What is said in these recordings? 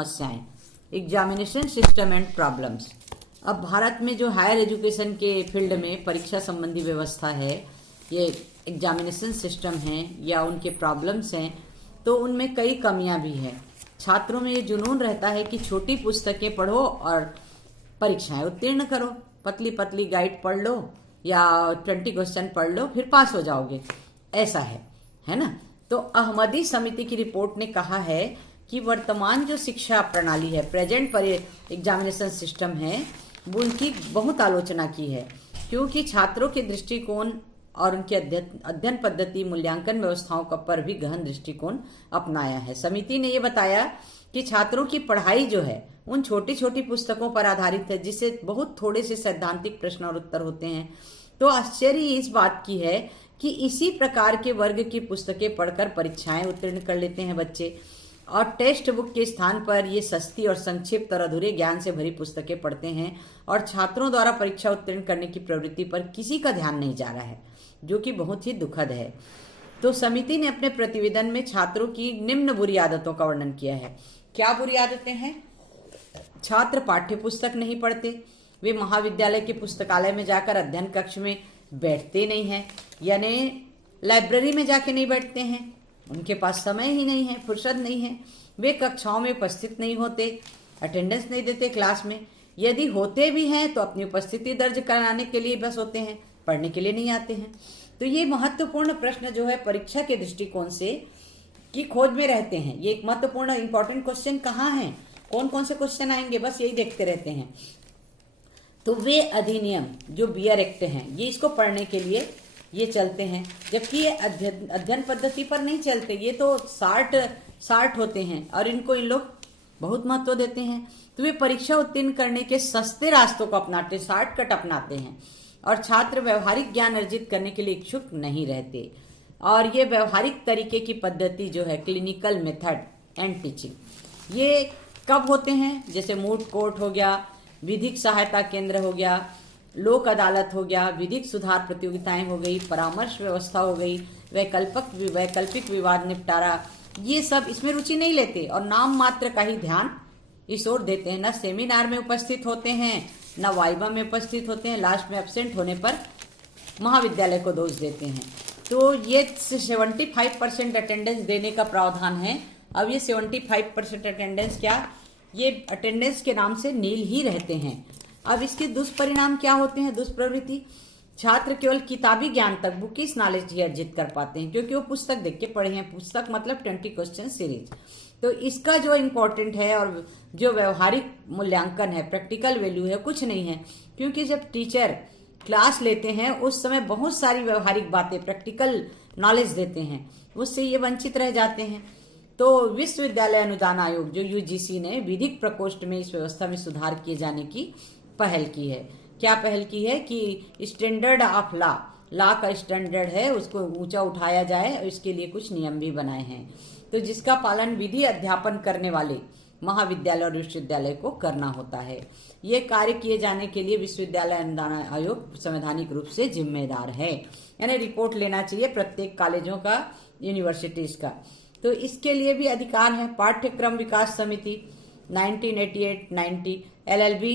समस्याएं, examination system and problems. अब भारत में जो हायर एजुकेशन के फील्ड में परीक्षा संबंधी व्यवस्था है, ये एग्जामिनेशन सिस्टम है या उनके प्रॉब्लम्स हैं, तो उनमें कई कमियां भी हैं। छात्रों में ये जुनून रहता है कि छोटी पुस्तकें पढ़ो और परीक्षाएं उत्तीर्ण करो, पतली पतली गाइड पढ़ लो या 20 क्वेश्चन पढ़ लो, फिर पास हो जाओगे, ऐसा है ना। तो अहमदी समिति की रिपोर्ट ने कहा है कि वर्तमान जो शिक्षा प्रणाली है, प्रेजेंट पर एग्जामिनेशन सिस्टम है, वो उनकी बहुत आलोचना की है, क्योंकि छात्रों के दृष्टिकोण और उनके अध्ययन पद्धति, मूल्यांकन व्यवस्थाओं का पर भी गहन दृष्टिकोण अपनाया है। समिति ने यह बताया कि छात्रों की पढ़ाई जो है उन छोटी छोटी पुस्तकों पर आधारित है, जिससे बहुत थोड़े से सैद्धांतिक प्रश्न और उत्तर होते हैं। तो आश्चर्य इस बात की है कि इसी प्रकार के वर्ग की पुस्तकें पढ़कर परीक्षाएं उत्तीर्ण कर लेते हैं बच्चे, और टेक्स्ट बुक के स्थान पर ये सस्ती और संक्षिप्त और अधूरे ज्ञान से भरी पुस्तकें पढ़ते हैं, और छात्रों द्वारा परीक्षा उत्तीर्ण करने की प्रवृत्ति पर किसी का ध्यान नहीं जा रहा है, जो कि बहुत ही दुखद है। तो समिति ने अपने प्रतिवेदन में छात्रों की निम्न बुरी आदतों का वर्णन किया है। क्या बुरी आदतें हैं? छात्र पाठ्य पुस्तक नहीं पढ़ते, वे महाविद्यालय के पुस्तकालय में जाकर अध्ययन कक्ष में बैठते नहीं हैं, यानी लाइब्रेरी में जाके नहीं बैठते हैं, उनके पास समय ही नहीं है, फुर्सत नहीं है, वे कक्षाओं में उपस्थित नहीं होते, अटेंडेंस नहीं देते क्लास में, यदि होते भी हैं तो अपनी उपस्थिति दर्ज कराने के लिए बस होते हैं, पढ़ने के लिए नहीं आते हैं। तो ये महत्वपूर्ण प्रश्न जो है परीक्षा के दृष्टिकोण से की खोज में रहते हैं। ये एक महत्वपूर्ण इंपॉर्टेंट क्वेश्चन कहाँ है, कौन कौन से क्वेश्चन आएंगे, बस यही देखते रहते हैं। तो वे अधिनियम जो बियर एक्ट हैं, ये इसको पढ़ने के लिए ये चलते हैं, जबकि ये अध्ययन पद्धति पर नहीं चलते। ये तो साठ होते हैं और इनको इन लोग बहुत महत्व देते हैं। तो वे परीक्षा उत्तीर्ण करने के सस्ते रास्तों को अपनाते, शॉर्टकट अपनाते हैं, और छात्र व्यवहारिक ज्ञान अर्जित करने के लिए इच्छुक नहीं रहते। और ये व्यवहारिक तरीके की पद्धति जो है, क्लिनिकल मेथड एंड टीचिंग, ये कब होते हैं? जैसे मूट कोर्ट हो गया, विधिक सहायता केंद्र हो गया, लोक अदालत हो गया, विधिक सुधार प्रतियोगिताएं हो गई, परामर्श व्यवस्था हो गई, वैकल्पिक विवाद निपटारा, ये सब इसमें रुचि नहीं लेते और नाम मात्र का ही ध्यान इस ओर देते हैं। न सेमिनार में उपस्थित होते हैं, न वाइवा में उपस्थित होते हैं, लास्ट में एब्सेंट होने पर महाविद्यालय को दोष देते हैं। तो ये 75% अटेंडेंस देने का प्रावधान है। अब ये 75% अटेंडेंस क्या, ये अटेंडेंस के नाम से नील ही रहते हैं। अब इसके दुष्परिणाम क्या होते हैं? दुष्प्रवृत्ति, छात्र केवल किताबी ज्ञान तक, बुकिश नॉलेज ही अर्जित कर पाते हैं, क्योंकि वो पुस्तक देख के पढ़े हैं। पुस्तक मतलब 20 क्वेश्चन सीरीज। तो इसका जो इम्पोर्टेंट है और जो व्यवहारिक मूल्यांकन है, प्रैक्टिकल वैल्यू है, कुछ नहीं है, क्योंकि जब टीचर क्लास लेते हैं उस समय बहुत सारी व्यवहारिक बातें, प्रैक्टिकल नॉलेज देते हैं, उससे ये वंचित रह जाते हैं। तो विश्वविद्यालय अनुदान आयोग जो यूजीसी ने विधिक प्रकोष्ठ में इस व्यवस्था में सुधार किए जाने की पहल की है। क्या पहल की है कि स्टैंडर्ड ऑफ लॉ का स्टैंडर्ड है उसको ऊंचा उठाया जाए, और इसके लिए कुछ नियम भी बनाए हैं, तो जिसका पालन विधि अध्यापन करने वाले महाविद्यालय और विश्वविद्यालय को करना होता है। ये कार्य किए जाने के लिए विश्वविद्यालय अनुदान आयोग संवैधानिक रूप से जिम्मेदार है, यानी रिपोर्ट लेना चाहिए प्रत्येक कॉलेजों का, यूनिवर्सिटीज का। तो इसके लिए भी अधिकार है। पाठ्यक्रम विकास समिति 1988-90, LLB,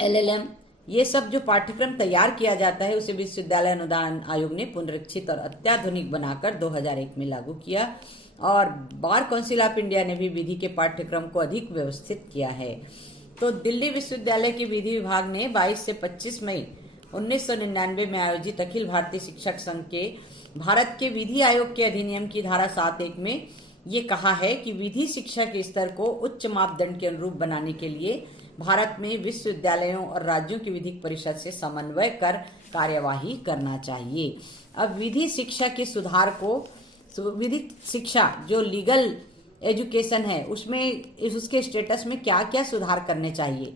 LLM, ये सब जो पाठ्यक्रम तैयार किया जाता है उसे विश्वविद्यालय अनुदान आयोग ने पुनरीक्षित और अत्याधुनिक बनाकर 2001 में लागू किया, और बार काउंसिल ऑफ इंडिया ने भी विधि के पाठ्यक्रम को अधिक व्यवस्थित किया है। तो दिल्ली विश्वविद्यालय के विधि विभाग ने 22 से 25 मई 1999 में आयोजित अखिल भारतीय शिक्षक संघ के भारत के विधि आयोग के अधिनियम की धारा 7(1) में ये कहा है कि विधि शिक्षा के स्तर को उच्च मापदंड के अनुरूप बनाने के लिए भारत में विश्वविद्यालयों और राज्यों की विधिक परिषद से समन्वय कर कार्यवाही करना चाहिए। अब विधि शिक्षा के सुधार को, विधिक शिक्षा जो लीगल एजुकेशन है उसमें, उसके स्टेटस में क्या क्या सुधार करने चाहिए,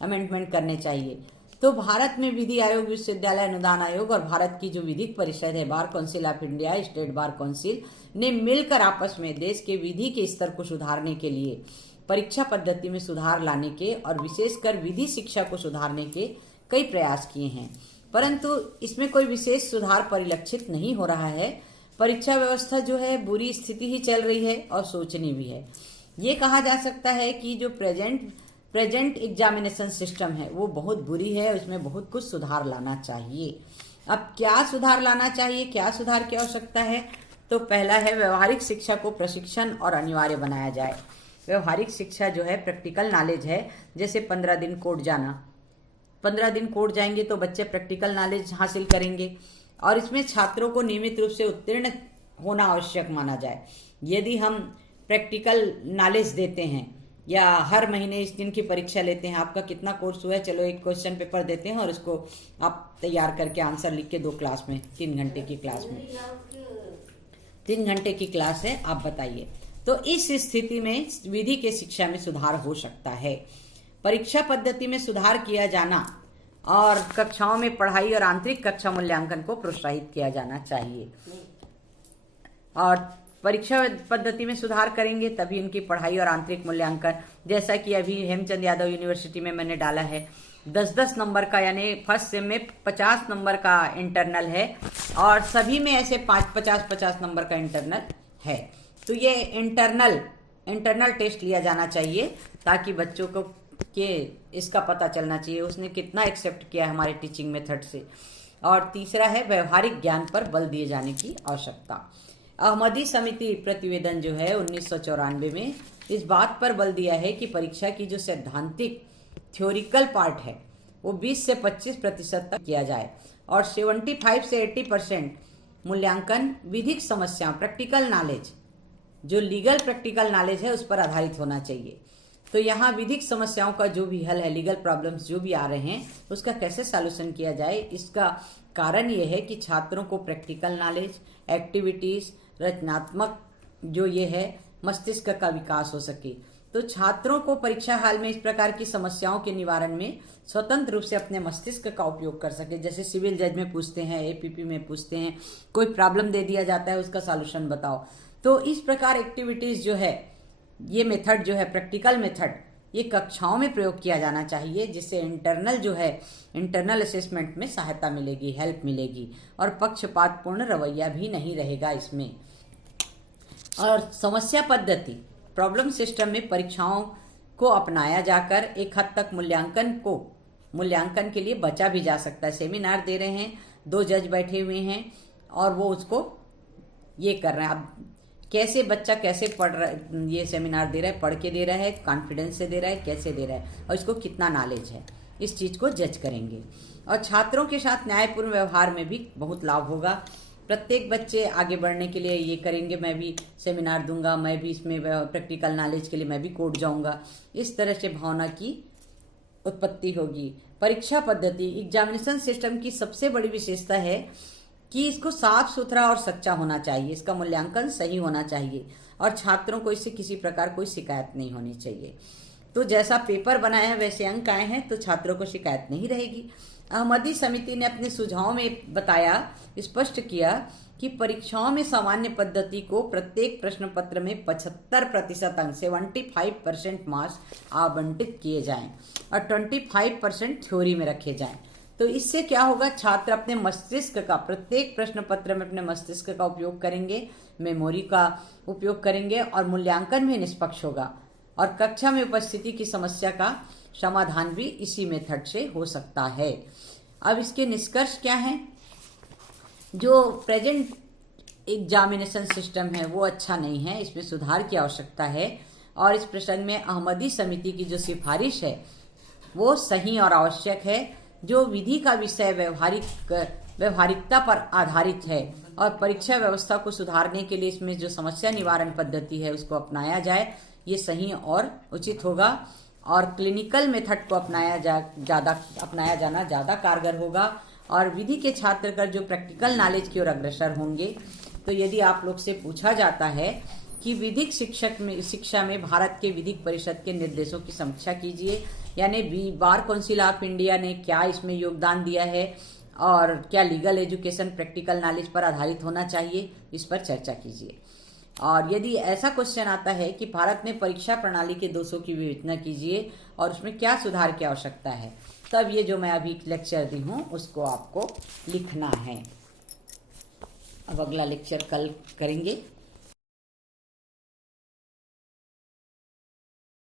अमेंडमेंट करने चाहिए। तो भारत में विधि आयोग, विश्वविद्यालय अनुदान आयोग और भारत की जो विधिक परिषद है, bar council of India, state bar council ने मिलकर आपस में देश के विधि के स्तर को सुधारने के लिए, परीक्षा पद्धति में सुधार लाने के और विशेषकर विधि शिक्षा को सुधारने के कई प्रयास किए हैं, परंतु इसमें कोई विशेष सुधार परिलक्षित नहीं हो रहा है। परीक्षा व्यवस्था जो है बुरी स्थिति ही चल रही है और सोचनीय भी है। ये कहा जा सकता है कि जो प्रेजेंट एग्जामिनेशन सिस्टम है वो बहुत बुरी है, उसमें बहुत कुछ सुधार लाना चाहिए। अब क्या सुधार लाना चाहिए, क्या सुधार की आवश्यकता है? तो पहला है व्यवहारिक शिक्षा को प्रशिक्षण और अनिवार्य बनाया जाए। व्यवहारिक शिक्षा जो है प्रैक्टिकल नॉलेज है, जैसे 15 दिन कोर्ट जाना, 15 दिन कोर्ट जाएंगे तो बच्चे प्रैक्टिकल नॉलेज हासिल करेंगे और इसमें छात्रों को नियमित रूप से उत्तीर्ण होना आवश्यक माना जाए। यदि हम प्रैक्टिकल नॉलेज देते हैं या हर महीने इस दिन की परीक्षा लेते हैं, आपका कितना कोर्स हुआ है, चलो एक क्वेश्चन पेपर देते हैं और उसको आप तैयार करके आंसर लिख के 2 क्लास में, 3 घंटे की क्लास में, 3 घंटे की क्लास है, आप बताइए। तो इस स्थिति में विधि के शिक्षा में सुधार हो सकता है। परीक्षा पद्धति में सुधार किया जाना और कक्षाओं में पढ़ाई और आंतरिक कक्षा मूल्यांकन को प्रोत्साहित किया जाना चाहिए। और परीक्षा पद्धति में सुधार करेंगे तभी इनकी पढ़ाई और आंतरिक मूल्यांकन, जैसा कि अभी हेमचंद यादव यूनिवर्सिटी में मैंने डाला है 10-10 नंबर का, यानी फर्स्ट सेम में 50 नंबर का इंटरनल है और सभी में ऐसे 50-50 नंबर का इंटरनल है। तो ये इंटरनल टेस्ट लिया जाना चाहिए ताकि बच्चों को के इसका पता चलना चाहिए उसने कितना एक्सेप्ट किया हमारे टीचिंग मेथड से। और तीसरा है व्यवहारिक ज्ञान पर बल दिए जाने की आवश्यकता। अहमदी समिति प्रतिवेदन जो है 1994 में इस बात पर बल दिया है कि परीक्षा की जो सैद्धांतिक थ्योरिकल पार्ट है वो 20 से 25% तक किया जाए और 75 से 80% मूल्यांकन विधिक समस्याओं, प्रैक्टिकल नॉलेज, जो लीगल प्रैक्टिकल नॉलेज है उस पर आधारित होना चाहिए। तो यहाँ विधिक समस्याओं का जो भी हल है, लीगल प्रॉब्लम्स जो भी आ रहे हैं उसका कैसे सॉल्यूशन किया जाए, इसका कारण ये है कि छात्रों को प्रैक्टिकल नॉलेज, एक्टिविटीज, रचनात्मक जो ये है मस्तिष्क का विकास हो सके। तो छात्रों को परीक्षा हाल में इस प्रकार की समस्याओं के निवारण में स्वतंत्र रूप से अपने मस्तिष्क का उपयोग कर सके। जैसे सिविल जज में पूछते हैं, एपीपी में पूछते हैं, कोई प्रॉब्लम दे दिया जाता है उसका सॉल्यूशन बताओ। तो इस प्रकार एक्टिविटीज जो है, ये मेथड जो है प्रैक्टिकल मेथड, ये कक्षाओं में प्रयोग किया जाना चाहिए, जिससे इंटरनल जो है इंटरनल असेसमेंट में सहायता मिलेगी, हेल्प मिलेगी और पक्षपातपूर्ण रवैया भी नहीं रहेगा इसमें। और समस्या पद्धति, प्रॉब्लम सिस्टम में परीक्षाओं को अपनाया जाकर एक हद तक मूल्यांकन के लिए बचा भी जा सकता है। सेमिनार दे रहे हैं, 2 जज बैठे हुए हैं और वो उसको ये कर रहे हैं। अब कैसे बच्चा कैसे पढ़ रहा है, ये सेमिनार दे रहा है, पढ़ के दे रहा है, कॉन्फिडेंस से दे रहा है, कैसे दे रहा है और इसको कितना नॉलेज है, इस चीज़ को जज करेंगे। और छात्रों के साथ न्यायपूर्ण व्यवहार में भी बहुत लाभ होगा। प्रत्येक बच्चे आगे बढ़ने के लिए ये करेंगे, मैं भी सेमिनार दूंगा, मैं भी इसमें प्रैक्टिकल नॉलेज के लिए मैं भी कोर्ट जाऊंगा, इस तरह से भावना की उत्पत्ति होगी। परीक्षा पद्धति, एग्जामिनेशन सिस्टम की सबसे बड़ी विशेषता है कि इसको साफ सुथरा और सच्चा होना चाहिए, इसका मूल्यांकन सही होना चाहिए और छात्रों को इससे किसी प्रकार कोई शिकायत नहीं होनी चाहिए। तो जैसा पेपर बनाया है वैसे अंक आए हैं तो छात्रों को शिकायत नहीं रहेगी। अहमदी समिति ने अपने सुझाव में बताया, स्पष्ट किया कि परीक्षाओं में सामान्य पद्धति को प्रत्येक प्रश्न पत्र में 75% अंक, 75% मार्क्स आवंटित किए जाएं और 25% थ्योरी में रखे जाएं। तो इससे क्या होगा, छात्र अपने मस्तिष्क का, प्रत्येक प्रश्न पत्र में अपने मस्तिष्क का उपयोग करेंगे, मेमोरी का उपयोग करेंगे और मूल्यांकन भी निष्पक्ष होगा और कक्षा में उपस्थिति की समस्या का समाधान भी इसी मेथड से हो सकता है। अब इसके निष्कर्ष क्या हैं? जो प्रेजेंट एग्जामिनेशन सिस्टम है वो अच्छा नहीं है, इसमें सुधार की आवश्यकता है और इस प्रसंग में अहमदी समिति की जो सिफारिश है वो सही और आवश्यक है। जो विधि का विषय व्यवहारिकता पर आधारित है और परीक्षा व्यवस्था को सुधारने के लिए इसमें जो समस्या निवारण पद्धति है उसको अपनाया जाए, ये सही और उचित होगा और क्लिनिकल मेथड को अपनाया जाना ज़्यादा कारगर होगा और विधि के छात्र कर जो प्रैक्टिकल नॉलेज की ओर अग्रसर होंगे। तो यदि आप लोग से पूछा जाता है कि विधिक शिक्षा में भारत के विधिक परिषद के निर्देशों की समीक्षा कीजिए, यानी बार काउंसिल ऑफ इंडिया ने क्या इसमें योगदान दिया है और क्या लीगल एजुकेशन प्रैक्टिकल नॉलेज पर आधारित होना चाहिए, इस पर चर्चा कीजिए। और यदि ऐसा क्वेश्चन आता है कि भारत में परीक्षा प्रणाली के दोषों की विवेचना कीजिए और उसमें क्या सुधार की आवश्यकता है, तब ये जो मैं अभी लेक्चर दी हूँ उसको आपको लिखना है। अब अगला लेक्चर कल करेंगे।